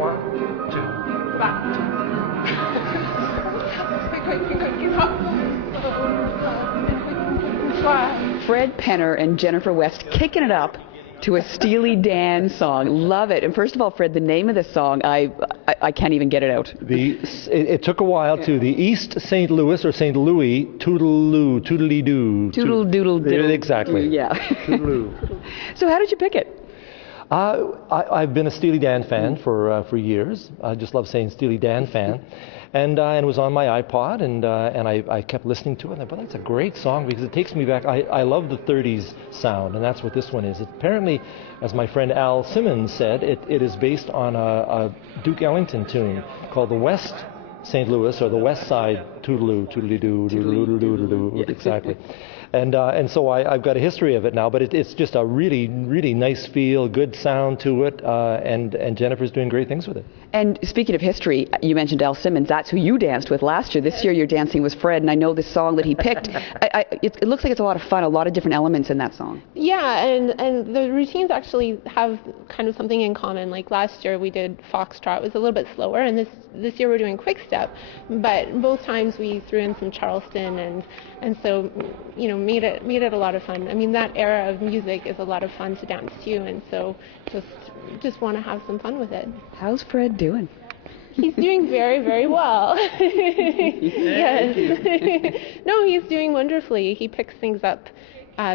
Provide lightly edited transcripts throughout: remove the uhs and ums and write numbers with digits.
1, 2, 5. Fred Penner and Jennifer West kicking it up to a Steely Dan song. Love it. And first of all, Fred, the name of the song, I can't even get it out. It took a while to the East St. Louis or St. Louis Toodaloo, Toodly-Doo. Doodle doodle doodle. Exactly. Yeah. Toodaloo. So how did you pick it? I've been a Steely Dan fan for years. I just love saying Steely Dan fan. And it was on my iPod, and I kept listening to it, and I thought, that's a great song because it takes me back. I love the 30s sound, and that's what this one is. Apparently, as my friend Al Simmons said, it is based on a Duke Ellington tune called the West St. Louis, or the West Side Toodaloo, Toodly-Doo, Toodaloo, exactly. And so I've got a history of it now, but it's just a really, really nice feel, good sound to it, and Jennifer's doing great things with it. And speaking of history, you mentioned Al Simmons. That's who you danced with last year. This year you're dancing with Fred, and I know this song that he picked. It looks like it's a lot of fun, a lot of different elements in that song. Yeah, and the routines actually have kind of something in common. Like last year we did Foxtrot, it was a little bit slower, and this year we're doing Quick Step. But both times we threw in some Charleston, and so, you know, made it a lot of fun. I mean, that era of music is a lot of fun to dance to, and so just want to have some fun with it. How's Fred doing? He's doing very, very well. Yes. No, he's doing wonderfully. He picks things up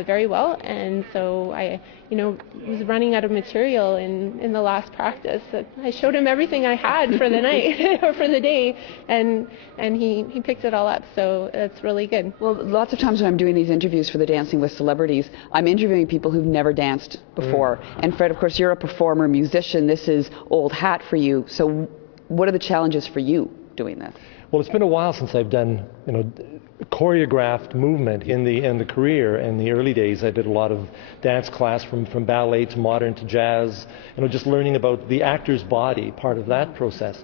very well, and so I was running out of material in the last practice. I showed him everything I had for the night or for the day, and he picked it all up. So that's really good. Well, lots of times when I'm doing these interviews for the Dancing with Celebrities, I'm interviewing people who've never danced before. And Fred, of course, you're a performer, musician. This is old hat for you. So what are the challenges for you doing this? Well, it's been a while since I've done, choreographed movement in the career. In the early days, I did a lot of dance class from ballet to modern to jazz, just learning about the actor's body, part of that process.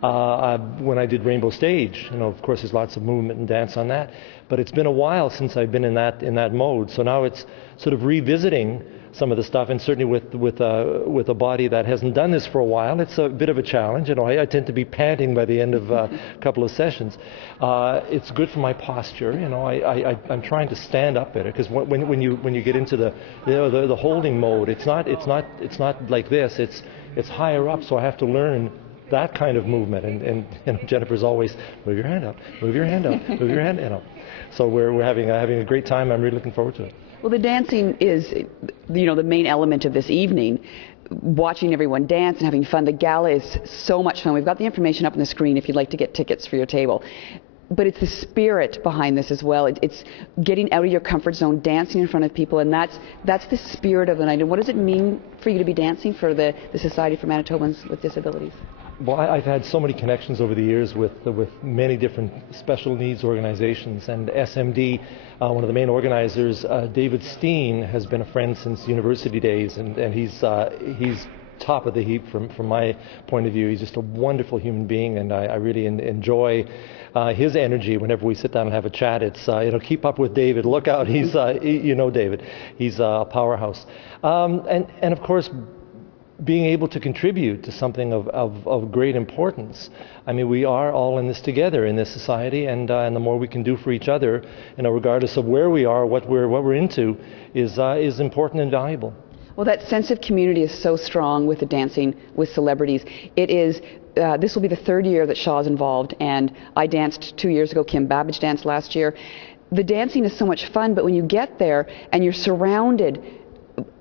When I did Rainbow Stage, of course, there's lots of movement and dance on that, but it's been a while since I've been in that mode. So now it's sort of revisiting some of the stuff, and certainly with a body that hasn't done this for a while, it's a bit of a challenge. I tend to be panting by the end of a couple of sessions. It's good for my posture. I'm trying to stand up better, because when you get into the holding mode, it's not like this. It's higher up, so I have to learn that kind of movement. And Jennifer's always, move your hand up, move your hand up, move your hand up. So we're having a great time. I'm really looking forward to it. Well, the dancing is, the main element of this evening. Watching everyone dance and having fun. The gala is so much fun. We've got the information up on the screen if you'd like to get tickets for your table. But it's the spirit behind this as well. It's getting out of your comfort zone, dancing in front of people, and that's the spirit of the night. And what does it mean for you to be dancing for the Society for Manitobans with Disabilities? Well, I've had so many connections over the years with many different special needs organizations, and SMD, one of the main organizers, David Steen, has been a friend since university days, and he's top of the heap from my point of view. He's just a wonderful human being, and I really enjoy his energy whenever we sit down and have a chat. It's keep up with David. Look out, he's David. He's a powerhouse, and of course, being able to contribute to something of great importance. I mean, we are all in this together in this society, and the more we can do for each other, regardless of where we are, what we're into, is important and valuable. Well, that sense of community is so strong with the Dancing with Celebrities. It is. This will be the third year that Shaw's involved, and I danced 2 years ago. Kim Babbage danced last year. The dancing is so much fun, but when you get there and you're surrounded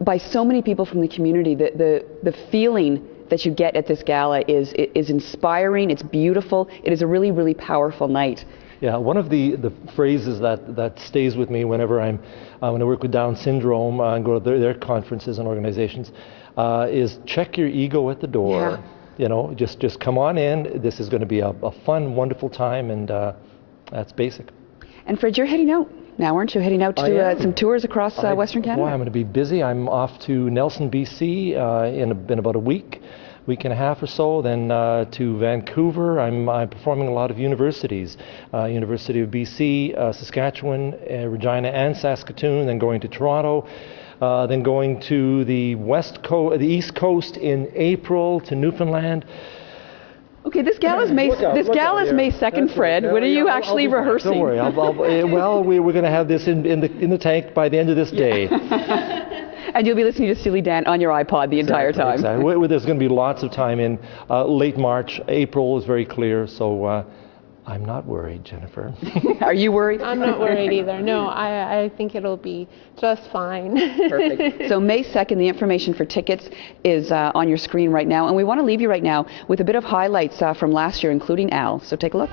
by so many people from the community, the feeling that you get at this gala is inspiring. It's beautiful. It is a really, really powerful night. Yeah, one of the phrases that stays with me whenever when I work with Down syndrome and go to their conferences and organizations is check your ego at the door. Yeah. Just come on in. This is going to be a fun, wonderful time, and that's basic. And Fred, you're heading out now, aren't you? Heading out to do some tours across Western Canada? Boy, I'm going to be busy. I'm off to Nelson, BC in about a week and a half or so. Then to Vancouver. I'm performing a lot of universities. University of BC, Saskatchewan, Regina and Saskatoon. Then going to Toronto. then going to the East Coast in April to Newfoundland. Okay, this gala is May 2nd, Fred. When are you actually rehearsing? Don't worry. Well, we're going to have this in the tank by the end of this day. And you'll be listening to Steely Dan on your iPod the entire time. Exactly. There's going to be lots of time in late March. April is very clear, so I'm not worried, Jennifer. Are you worried? I'm not worried either. No, I think it'll be just fine. Perfect. So May 2nd, the information for tickets is on your screen right now. And we want to leave you right now with a bit of highlights from last year, including Al. So take a look.